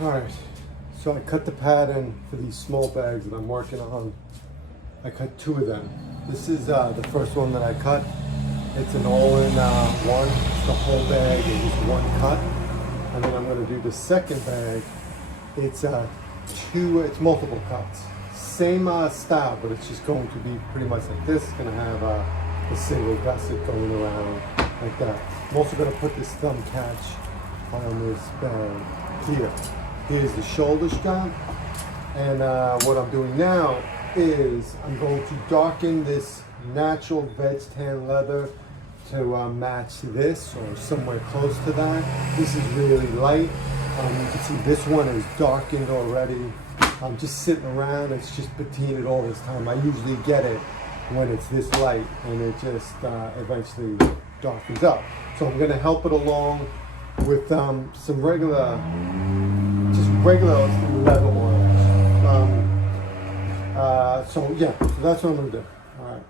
All right, so I cut the pattern for these small bags that I'm working on. I cut 2 of them. This is the first one that I cut. It's an all-in-one. It's the whole bag in just one cut. And then I'm going to do the second bag. It's it's multiple cuts. Same style, but it's just going to be pretty much like this. It's going to have a single gusset going around like that. I'm also going to put this thumb catch on this bag here. Here's the shoulder strap. And what I'm doing now is I'm going to darken this natural veg tan leather to match this or somewhere close to that. This is really light. You can see this one is darkened already. I'm just sitting around, it's just patinaed all this time. I usually get it when it's this light and it just eventually darkens up. So I'm gonna help it along with some regular leather oil. So that's what I'm gonna do. All right.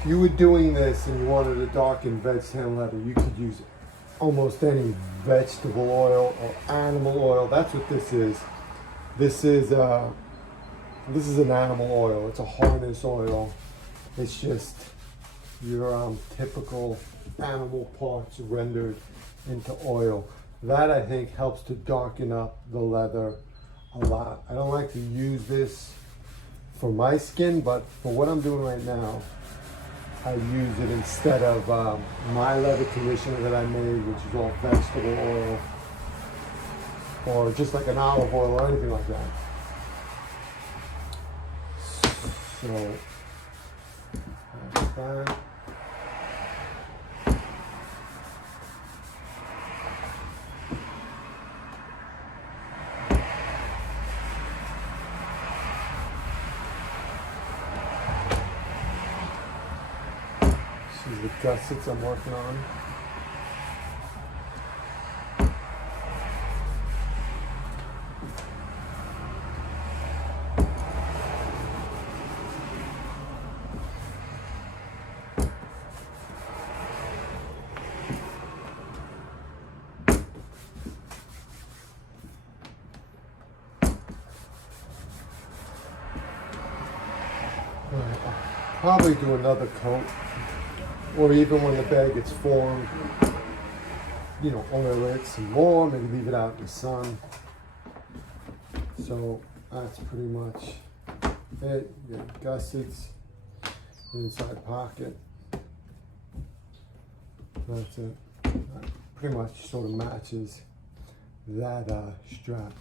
If you were doing this and you wanted a darkened veg tan leather, you could use almost any vegetable oil or animal oil. That's what this is. This is an animal oil. It's a harness oil. It's just your typical animal parts rendered into oil. That I think helps to darken up the leather a lot. I don't like to use this for my skin, but for what I'm doing right now, I use it instead of my leather conditioner that I made, which is all vegetable oil, or just like an olive oil or anything like that. So, that's that. These are the gussets I'm working on. I'll probably do another coat. Or even when the bag gets formed, oil it some more, maybe leave it out in the sun. So that's pretty much it. You got gussets, inside pocket. That's it. That pretty much sort of matches that strap.